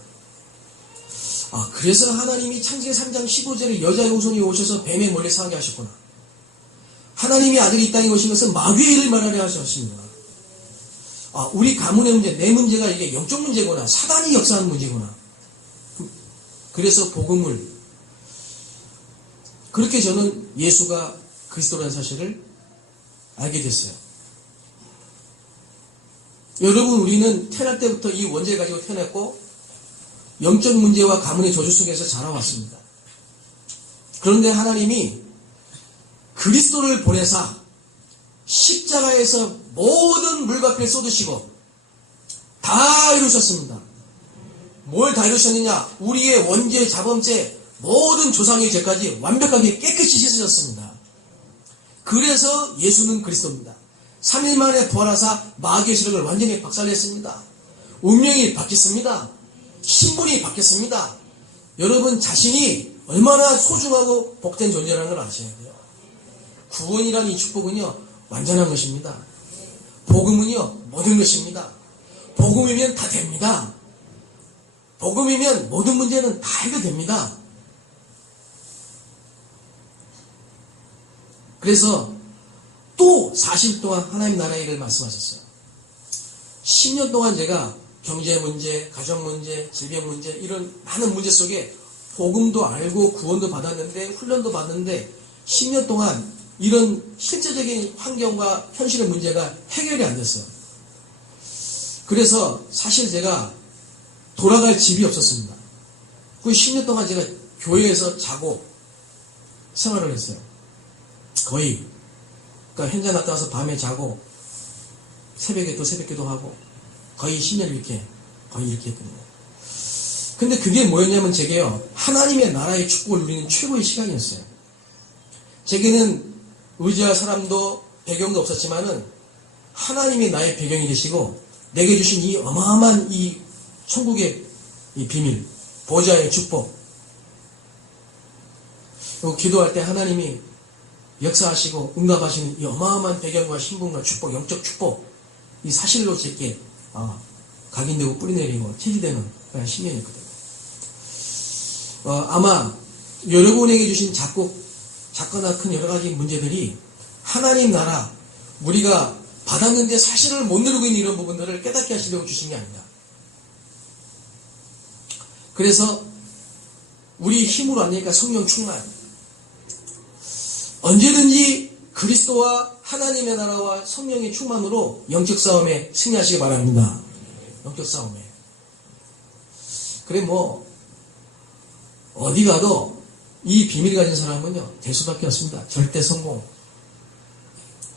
아, 그래서 하나님이 창세기 3장 15절에 여자의 후손이 오셔서 뱀에 몰래 사게 하셨구나. 하나님이 아들이 이 땅에 오신 것은 마귀의 일을 말하려 하셨습니다. 아, 우리 가문의 문제, 내 문제가 이게 영적 문제구나. 사단이 역사하는 문제구나. 그래서 복음을, 그렇게 저는 예수가 그리스도라는 사실을 알게 됐어요. 여러분, 우리는 태어날 때부터 이 원죄를 가지고 태어났고 영적 문제와 가문의 저주 속에서 자라왔습니다. 그런데 하나님이 그리스도를 보내사 십자가에서 모든 물과 피를 쏟으시고 다 이루셨습니다. 뭘 다 이루셨느냐? 우리의 원죄, 자범죄, 모든 조상의 죄까지 완벽하게 깨끗이 씻으셨습니다. 그래서 예수는 그리스도입니다. 3일 만에 부활하사 마귀의 세력을 완전히 박살냈습니다. 운명이 바뀌었습니다. 신분이 바뀌었습니다. 여러분 자신이 얼마나 소중하고 복된 존재라는 걸 아셔야 돼요. 구원이라는 이 축복은요, 완전한 것입니다. 복음은요, 모든 것입니다. 복음이면 다 됩니다. 복음이면 모든 문제는 다 해결됩니다. 그래서 또 40일 동안 하나님 나라의 일을 말씀하셨어요. 10년 동안 제가 경제 문제, 가정 문제, 질병 문제, 이런 많은 문제 속에 복음도 알고 구원도 받았는데, 훈련도 받는데 10년 동안 이런 실제적인 환경과 현실의 문제가 해결이 안 됐어요. 그래서 사실 제가 돌아갈 집이 없었습니다. 그 10년 동안 제가 교회에서 자고 생활을 했어요. 거의. 그러니까 현장 갔다 와서 밤에 자고 새벽에 또 새벽기도 하고 거의 10년 이렇게 했거든요. 근데 그게 뭐였냐면 제게요, 하나님의 나라의 축복을 누리는 최고의 시간이었어요. 제게는 의지할 사람도 배경도 없었지만은 하나님이 나의 배경이 되시고 내게 주신 이 어마어마한 이 천국의 이 비밀, 보좌의 축복. 그리고 기도할 때 하나님이 역사하시고 응답하시는 이 어마어마한 배경과 신분과 축복, 영적 축복, 이 사실로 제게 각인되고 뿌리내리고 체질되는 그런 10년이었거든요. 아마 여러분에게 주신 작거나 큰 여러 가지 문제들이 하나님 나라, 우리가 받았는데 사실을 못 누리고 있는 이런 부분들을 깨닫게 하시려고 주신 게 아니다. 그래서 우리 힘으로 안 되니까 성령 충만. 언제든지 그리스도와 하나님의 나라와 성령의 충만으로 영적 싸움에 승리하시기 바랍니다. 영적 싸움에. 그래 어디 가도 이 비밀을 가진 사람은요 될 수밖에 없습니다. 절대 성공.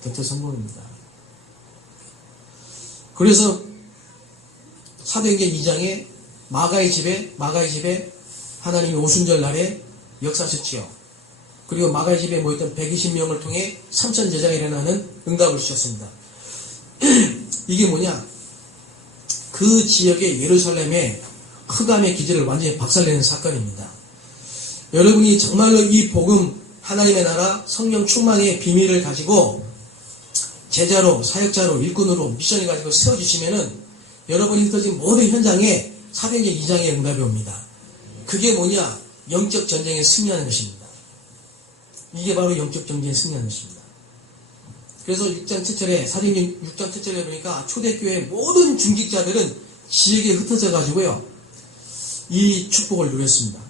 절대 성공입니다. 그래서 사도행전 2장에 마가의 집에 하나님이 오순절 날에 역사하셨지요. 그리고 마가의 집에 모였던 120명을 통해 3천 제자가 일어나는 응답을 주셨습니다. 이게 뭐냐? 그 지역의 예루살렘의 흑암의 기질을 완전히 박살내는 사건입니다. 여러분이 정말로 이 복음, 하나님의 나라, 성령 충만의 비밀을 가지고 제자로, 사역자로, 일꾼으로 미션을 가지고 세워주시면은 여러분이 흩어진 모든 현장에 사도행전 2장의 응답이 옵니다. 그게 뭐냐? 영적 전쟁에 승리하는 것입니다. 이게 바로 영적 전쟁에 승리하는 것입니다. 그래서 6장 7절에, 사도행전 6장 7절에 보니까 초대교회 모든 중직자들은 지역에 흩어져 가지고요 이 축복을 누렸습니다.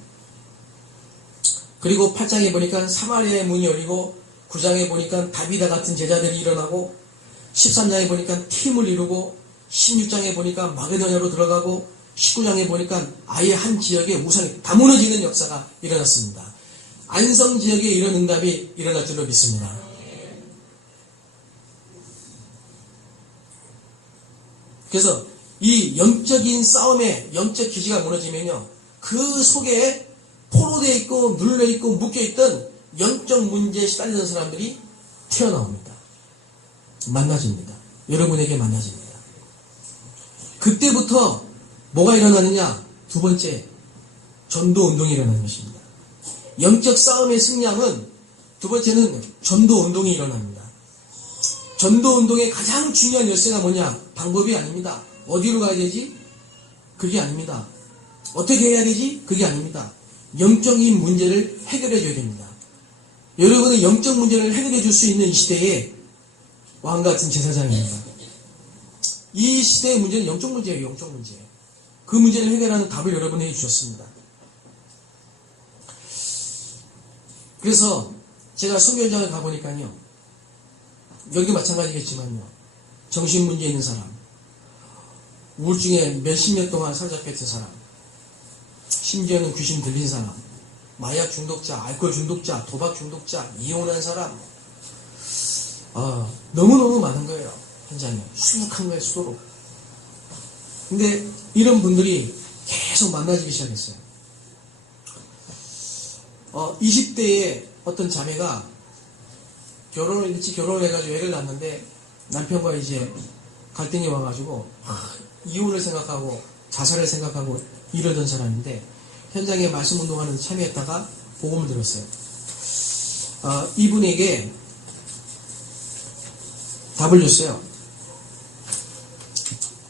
그리고 8장에 보니까 사마리아의 문이 열리고 9장에 보니까 다비다 같은 제자들이 일어나고 13장에 보니까 팀을 이루고 16장에 보니까 마게도냐로 들어가고 19장에 보니까 아예 한 지역의 우상이 다 무너지는 역사가 일어났습니다. 안성 지역에 이런 응답이 일어날 줄로 믿습니다. 그래서 이 영적인 싸움에 영적 기지가 무너지면요 그 속에 포로되어 있고 눌러있고 묶여있던 영적 문제에 시달리는 사람들이 튀어나옵니다. 만나집니다. 여러분에게 만나집니다. 그때부터 뭐가 일어나느냐? 두 번째, 전도운동이 일어나는 것입니다. 영적 싸움의 승리함은 두 번째는 전도운동이 일어납니다. 전도운동의 가장 중요한 열쇠가 뭐냐? 방법이 아닙니다. 어디로 가야 되지? 그게 아닙니다. 어떻게 해야 되지? 그게 아닙니다. 영적인 문제를 해결해 줘야 됩니다. 여러분의 영적 문제를 해결해 줄 수 있는 이 시대에 왕같은 제사장입니다. 이 시대의 문제는 영적 문제예요. 영적 문제예요. 그 문제를 해결하는 답을 여러분에게 주셨습니다. 그래서 제가 선교 현장을 가보니까요 여기도 마찬가지겠지만요 정신문제 있는 사람, 우울증에 몇십 년 동안 사로잡혔던 사람, 심지어는 귀신 들린 사람, 마약 중독자, 알코올 중독자, 도박 중독자, 이혼한 사람 너무너무 많은 거예요. 현장에 수북한 거예요. 수도로. 근데 이런 분들이 계속 만나지기 시작했어요. 20대에 어떤 자매가 일찍 결혼을 해가지고 애를 낳았는데 남편과 이제 갈등이 와가지고 이혼을 생각하고 자살을 생각하고 이러던 사람인데 현장에 말씀 운동하는 데 참여했다가 복음을 들었어요. 이분에게 답을 줬어요.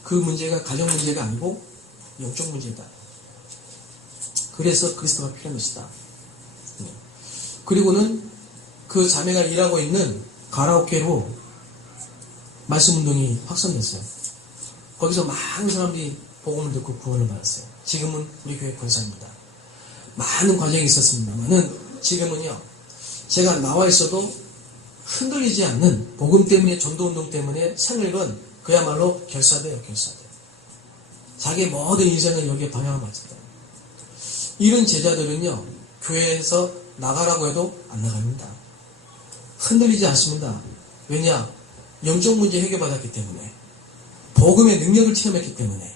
그 문제가 가정 문제가 아니고 영적 문제다. 그래서 그리스도가 필요한 것이다. 그리고는 그 자매가 일하고 있는 가라오케로 말씀 운동이 확산됐어요. 거기서 많은 사람들이 복음을 듣고 구원을 받았어요. 지금은 우리 교회 권사입니다. 많은 과정이 있었습니다만은 지금은요 제가 나와 있어도 흔들리지 않는 복음 때문에 전도운동 때문에 생일은 그야말로 결사돼요. 자기의 모든 인생을 여기에 방향을 맞췄다. 이런 제자들은요 교회에서 나가라고 해도 안 나갑니다. 흔들리지 않습니다. 왜냐? 영적 문제 해결받았기 때문에, 복음의 능력을 체험했기 때문에.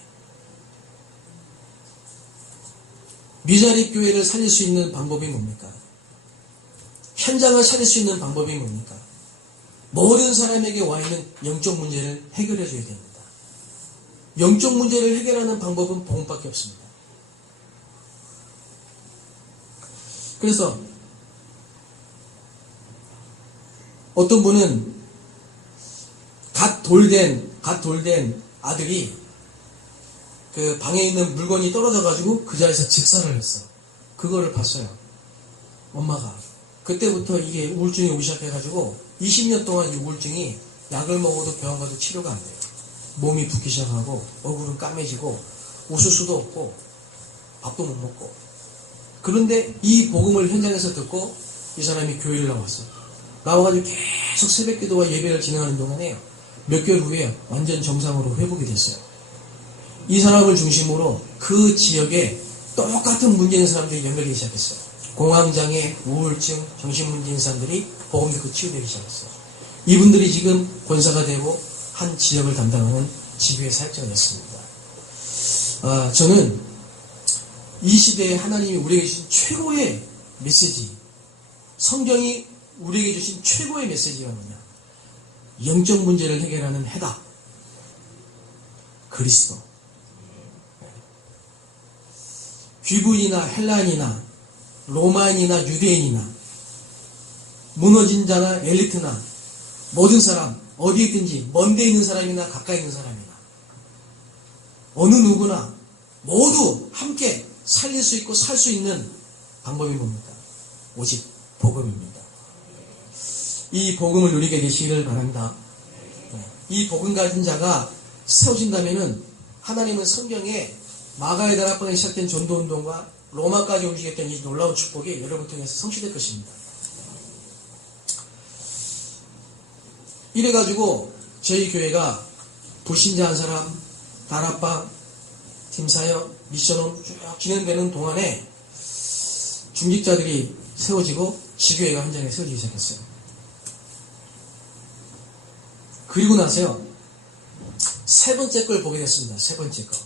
미자립 교회를 살릴 수 있는 방법이 뭡니까? 현장을 살릴 수 있는 방법이 뭡니까? 모든 사람에게 와 있는 영적 문제를 해결해 줘야 됩니다. 영적 문제를 해결하는 방법은 복음밖에 없습니다. 그래서 어떤 분은 갓 돌된 아들이 그 방에 있는 물건이 떨어져가지고 그 자리에서 즉사를 했어. 그거를 봤어요. 엄마가. 그때부터 이게 우울증이 오기 시작해가지고 20년 동안 이 우울증이 약을 먹어도 병원 가도 치료가 안 돼요. 몸이 붓기 시작하고 얼굴은 까매지고 웃을 수도 없고 밥도 못 먹고. 그런데 이 복음을 현장에서 듣고 이 사람이 교회를 나왔어. 나와가지고 계속 새벽 기도와 예배를 진행하는 동안에 몇 개월 후에 완전 정상으로 회복이 됐어요. 이 사람을 중심으로 그 지역에 똑같은 문제 있는 사람들이 연결되기 시작했어요. 공황장애, 우울증, 정신문제 있는 사람들이 복음 듣고 치유되기 시작했어요. 이분들이 지금 권사가 되고 한 지역을 담당하는 지교회 사역자가 됐습니다. 저는 이 시대에 하나님이 우리에게 주신 최고의 메시지, 성경이 우리에게 주신 최고의 메시지가 뭐냐? 영적 문제를 해결하는 해답. 그리스도. 귀부인이나 헬라인이나 로마인이나 유대인이나 무너진 자나 엘리트나 모든 사람 어디에 있든지 먼데 있는 사람이나 가까이 있는 사람이나 어느 누구나 모두 함께 살릴 수 있고 살 수 있는 방법이 뭡니까? 오직 복음입니다. 이 복음을 누리게 되시기를 바랍니다. 이 복음 가진 자가 세워진다면은 하나님은 성경에 마가의 다락방에 시작된 전도운동과 로마까지 움직였던 이 놀라운 축복이 여러분 통해서 성취될 것입니다. 이래가지고 저희 교회가 불신자 한 사람, 다락방, 팀사역, 미션홈 쭉 진행되는 동안에 중직자들이 세워지고 지교회가 현장에 세워지기 시작했어요. 그리고 나서요, 세 번째 걸 보게 됐습니다. 세 번째 거.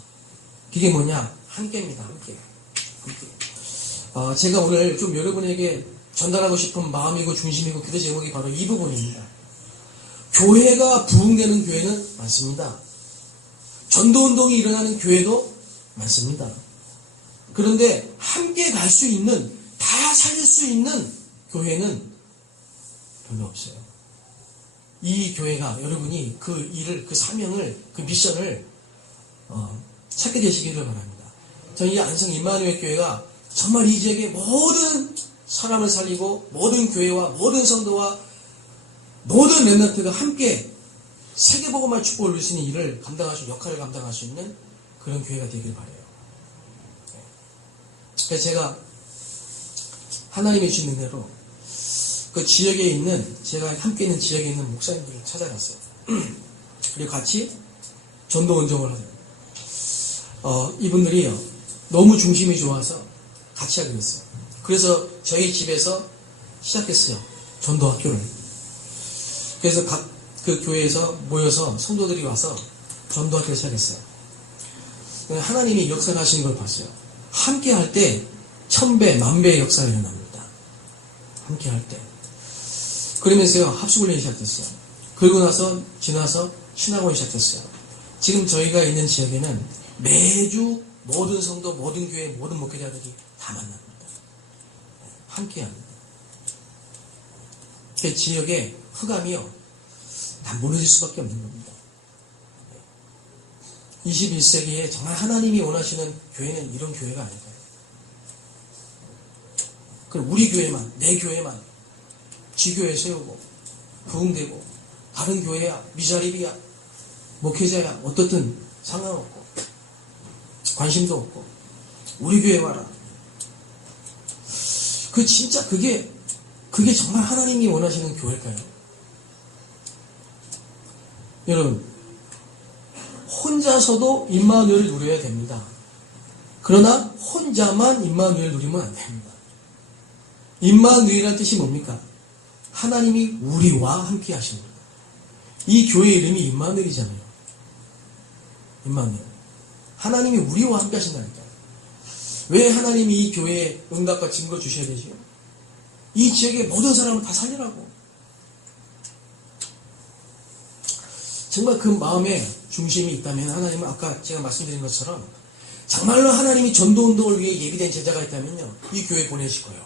그게 뭐냐? 함께입니다. 함께. 제가 오늘 좀 여러분에게 전달하고 싶은 마음이고 중심이고 기도 제목이 바로 이 부분입니다. 교회가 부흥되는 교회는 많습니다. 전도운동이 일어나는 교회도 많습니다. 그런데 함께 갈 수 있는, 다 살릴 수 있는 교회는 별로 없어요. 이 교회가 여러분이 그 일을, 그 사명을, 그 미션을 찾게 되시기를 바랍니다. 저는 이 안성 임마누엘 교회가 정말 이 지역의 모든 사람을 살리고 모든 교회와 모든 성도와 모든 렘넌트가 함께 세계복음화의 축복을 누릴 수 있는 일을 감당할 수, 역할을 감당할 수 있는 그런 교회가 되길 바라요. 그래서 제가 하나님의 주신 은혜로 그 지역에 있는, 제가 함께 있는 지역에 있는 목사님들을 찾아갔어요. 그리고 같이 전도 운동을 하더라고요. 이분들이 너무 중심이 좋아서 같이 하게 됐어요. 그래서 저희 집에서 시작했어요. 전도 학교를. 그래서 각 그 교회에서 모여서 성도들이 와서 전도 학교를 시작했어요. 하나님이 역사하시는 걸 봤어요. 함께 할 때 1000배, 10,000배의 역사가 일어납니다. 함께 할 때. 그러면서요, 합숙훈련이 시작됐어요. 그리고 나서 지나서 신학원이 시작됐어요. 지금 저희가 있는 지역에는 매주 모든 성도, 모든 교회, 모든 목회자들이 다 만납니다. 함께 합니다. 그 지역의 흑암이요, 다 무너질 수밖에 없는 겁니다. 21세기에 정말 하나님이 원하시는 교회는 이런 교회가 아닐까요? 그럼 우리 교회만, 내 교회만 지교회 세우고 부흥되고 다른 교회야, 미자립이야, 목회자야, 어떻든 상관없고 관심도 없고 우리 교회 와라. 진짜 그게 정말 하나님이 원하시는 교회일까요? 여러분, 혼자서도 임마누엘을 누려야 됩니다. 그러나 혼자만 임마누엘을 누리면 안 됩니다. 임마누엘이라는 뜻이 뭡니까? 하나님이 우리와 함께 하시는 겁니다. 이 교회 이름이 임마누엘이잖아요. 임마누엘. 하나님이 우리와 함께 하신다니까요. 왜 하나님이 이 교회에 응답과 증거 주셔야 되지요? 이 지역의 모든 사람을 다 살리라고. 정말 그 마음에 중심이 있다면 하나님은 아까 제가 말씀드린 것처럼 정말로 하나님이 전도운동을 위해 예비된 제자가 있다면요, 이 교회에 보내실 거예요.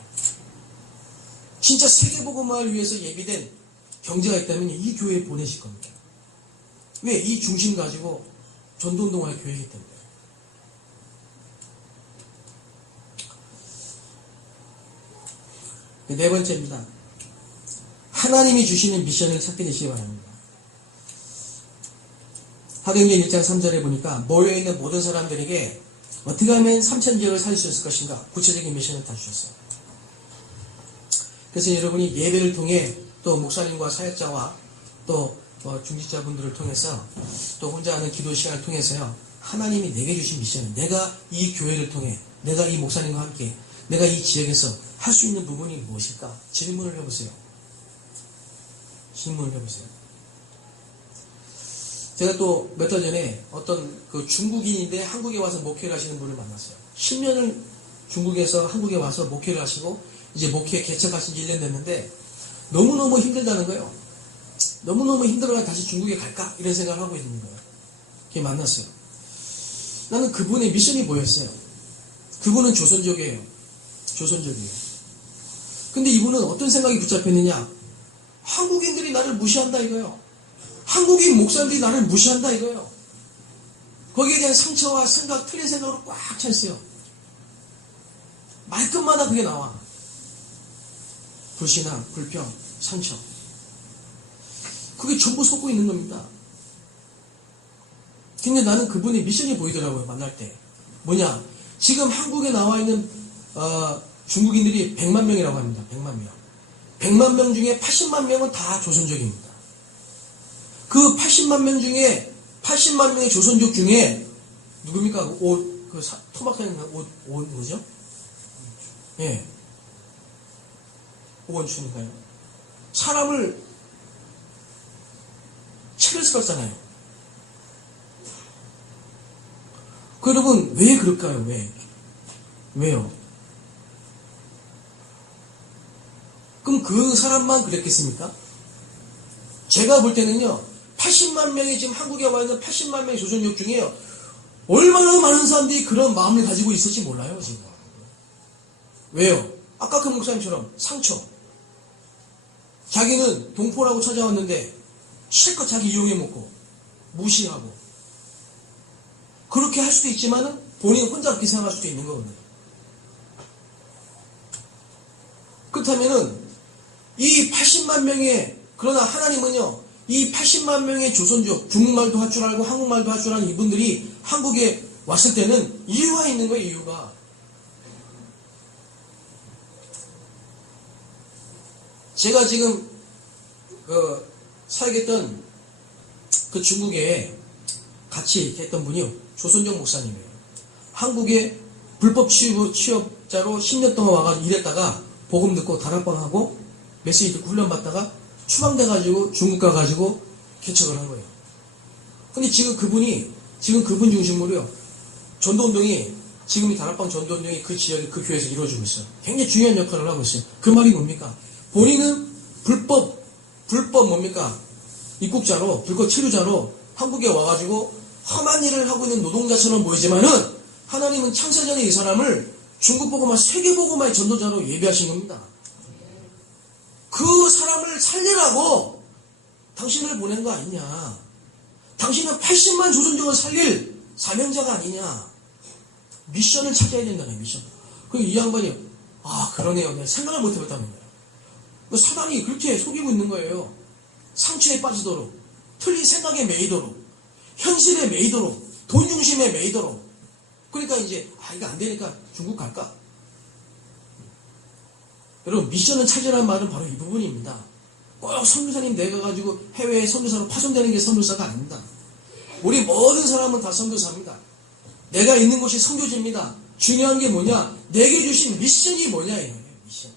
진짜 세계복음화를 위해서 예비된 경제가 있다면 이 교회에 보내실 겁니다. 왜? 이 중심 가지고 전도운동을 할 교회이기 때문에. 네 번째입니다. 하나님이 주시는 미션을 찾게 되시기 바랍니다. 사도행전 1장 3절에 보니까 모여있는 모든 사람들에게 어떻게 하면 3천 지역을 살릴 수 있을 것인가? 구체적인 미션을 다 주셨어요. 그래서 여러분이 예배를 통해 또 목사님과 사역자와 또 중직자분들을 통해서 또 혼자 하는 기도 시간을 통해서요. 하나님이 내게 주신 미션은 내가 이 교회를 통해 내가 이 목사님과 함께 내가 이 지역에서 할 수 있는 부분이 무엇일까? 질문을 해보세요. 질문을 해보세요. 제가 또 몇 달 전에 어떤 그 중국인인데 한국에 와서 목회를 하시는 분을 만났어요. 10년을 중국에서 한국에 와서 목회를 하시고 이제 목회 개척하신 지 1년 됐는데 너무너무 힘들다는 거예요. 너무너무 힘들어야 다시 중국에 갈까? 이런 생각을 하고 있는 거예요. 그게 만났어요. 나는 그분의 미션이 보였어요. 그분은 조선족이에요. 조선족이에요. 근데 이분은 어떤 생각이 붙잡혔느냐? 한국인들이 나를 무시한다 이거예요. 한국인 목사들이 나를 무시한다 이거예요. 거기에 대한 상처와 생각, 틀린 생각으로 꽉 차 있어요. 말끝마다 그게 나와. 불신앙, 불평, 상처. 그게 전부 섞고 있는 겁니다. 근데 나는 그분의 미션이 보이더라고요. 만날 때. 뭐냐? 지금 한국에 나와 있는 중국인들이 100만 명이라고 합니다. 100만 명. 100만 명 중에 80만 명은 다 조선족입니다. 그 80만 명 중에 80만 명의 조선족 중에 누굽니까? 토막하는 옷 뭐죠? 예. 오원춘인가요? 사람을 책을 쓸었잖아요. 그 여러분 왜 그럴까요? 왜요? 그럼 그 사람만 그랬겠습니까? 제가 볼 때는요, 80만 명이 지금 한국에 와 있는 80만 명의 조선족 중에 얼마나 많은 사람들이 그런 마음을 가지고 있을지 몰라요, 지금. 왜요? 아까 그 목사님처럼 상처. 자기는 동포라고 찾아왔는데 실컷 자기 이용해 먹고 무시하고 그렇게 할 수도 있지만은 본인 혼자 그렇게 생각할 수도 있는 거거든요. 그렇다면은 이 80만 명의 그러나 하나님은요 이 80만 명의 조선족 중국말도 할 줄 알고 한국말도 할 줄 아는 이분들이 한국에 왔을 때는 이유가 있는 거예요. 이유가 제가 지금 사역했던 그 중국에 같이 했던 분이요 조선족 목사님이에요. 한국에 불법 취업자로 10년 동안 와가지고 일했다가 복음 듣고 다락방하고 메시지 듣고 훈련받다가 추방돼가지고 중국 가가지고 개척을 한 거예요. 근데 지금 그분 중심으로요 전도운동이 지금 이 다락방 전도운동이 그 지역에 그 교회에서 이루어지고 있어요. 굉장히 중요한 역할을 하고 있어요. 그 말이 뭡니까? 본인은 불법 뭡니까? 입국자로 불법 체류자로 한국에 와가지고 험한 일을 하고 있는 노동자처럼 보이지만은 하나님은 창세전에 이 사람을 중국 복음화 세계 복음화의 전도자로 예비하신 겁니다. 그 사람을 살리라고 당신을 보낸 거 아니냐? 당신은 80만 조선족을 살릴 사명자가 아니냐? 미션을 찾아야 된다는 미션. 그럼 이 양반이 그러네요. 내가 생각을 못 해봤다는 거예요. 사단이 그렇게 속이고 있는 거예요. 상처에 빠지도록, 틀린 생각에 매이도록, 현실에 매이도록, 돈 중심에 매이도록. 그러니까 이제 이거 안 되니까 중국 갈까? 여러분 미션을 찾으라는 말은 바로 이 부분입니다. 꼭 선교사님 내가가지고 해외에 선교사로 파송되는 게 선교사가 아닙니다. 우리 모든 사람은 다 선교사입니다. 내가 있는 곳이 선교지입니다. 중요한 게 뭐냐? 내게 주신 미션이 뭐냐 이거예요. 미션.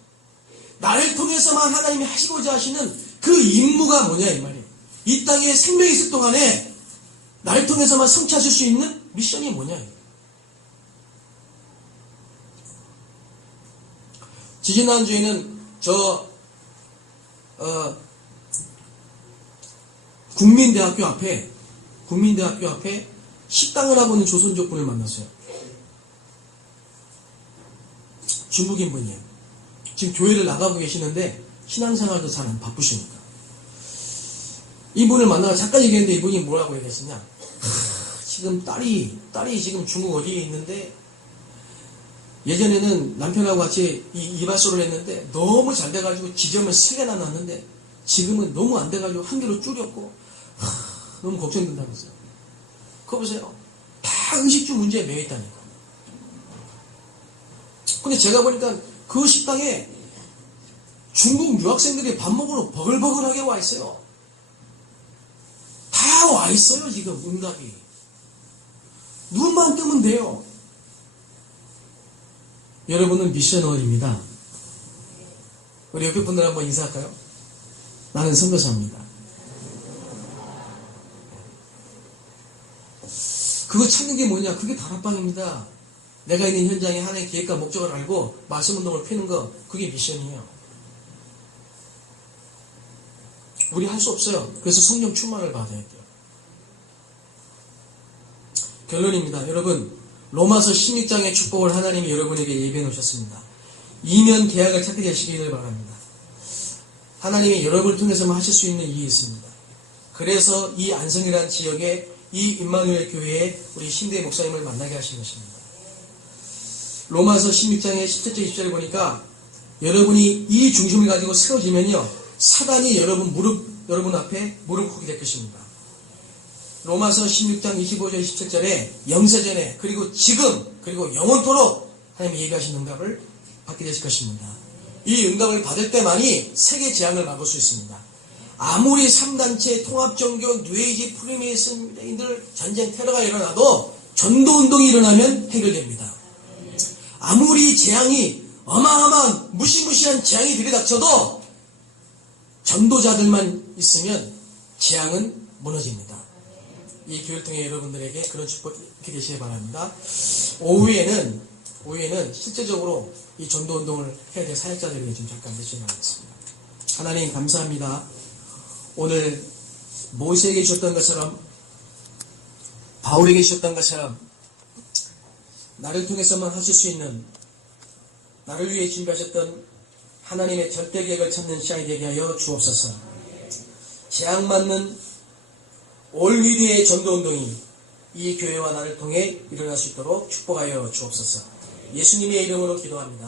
나를 통해서만 하나님이 하시고자 하시는 그 임무가 뭐냐 이 말이에요. 이 땅에 생명이 있을 동안에 나를 통해서만 성취하실 수 있는 미션이 뭐냐 이거예요. 지지난주에는 국민대학교 앞에 식당을 하고 있는 조선족 분을 만났어요. 중국인 분이에요. 지금 교회를 나가고 계시는데 신앙생활도 잘 안 바쁘시니까. 이분을 만나서 잠깐 얘기했는데 이분이 뭐라고 얘기했었냐. 지금 딸이 지금 중국 어디에 있는데 예전에는 남편하고 같이 이발소를 했는데 너무 잘 돼가지고 지점을 3개나 놨는데 지금은 너무 안 돼가지고 한 개로 줄였고 너무 걱정된다면서요. 그거 보세요. 다 의식주 문제에 매여 있다니까. 근데 제가 보니까 그 식당에 중국 유학생들이 밥 먹으러 버글버글하게 와 있어요. 다 와 있어요, 지금 응답이. 눈만 뜨면 돼요. 여러분은 미셔너리입니다. 우리 옆에 분들 한번 인사할까요? 나는 선교사입니다. 그거 찾는 게 뭐냐? 그게 다락방입니다. 내가 있는 현장에 하나의 계획과 목적을 알고 말씀운동을 피는 거, 그게 미션이에요. 우리 할 수 없어요. 그래서 성령 충만을 받아야 돼요. 결론입니다. 여러분, 로마서 16장의 축복을 하나님이 여러분에게 예비해 놓으셨습니다. 이면 계약을 찾게 되시기를 바랍니다. 하나님이 여러분을 통해서만 하실 수 있는 일이 있습니다. 그래서 이 안성이라는 지역에 이 임마누엘 교회에 우리 신대 목사님을 만나게 하신 것입니다. 로마서 16장의 17절 20절을 보니까 여러분이 이 중심을 가지고 세워지면요, 사단이 여러분 앞에 무릎 꿇게 될 것입니다. 로마서 16장 25절 27절에 영세전에 그리고 지금 그리고 영원토록 하나님이 예비하신 응답을 받게 되실 것입니다. 이 응답을 받을 때만이 세계 재앙을 막을 수 있습니다. 아무리 3단체, 통합종교, 뉴에이지, 프리메이슨들 전쟁 테러가 일어나도 전도운동이 일어나면 해결됩니다. 아무리 재앙이 어마어마한 무시무시한 재앙이 들이닥쳐도 전도자들만 있으면 재앙은 무너집니다. 이 교회를 통해 여러분들에게 그런 축복이 되시기 바랍니다. 오후에는 실제적으로 이 전도운동을 해야 될 사역자들에게 좀 잠깐 말씀드리겠습니다. 하나님 감사합니다. 오늘 모세에게 주셨던 것처럼 바울에게 주셨던 것처럼 나를 통해서만 하실 수 있는, 나를 위해 준비하셨던 하나님의 절대 계획을 찾는 시간이 되게 하여 주옵소서. 재앙맞는 올위대의 전도운동이 이 교회와 나를 통해 일어날 수 있도록 축복하여 주옵소서. 예수님의 이름으로 기도합니다.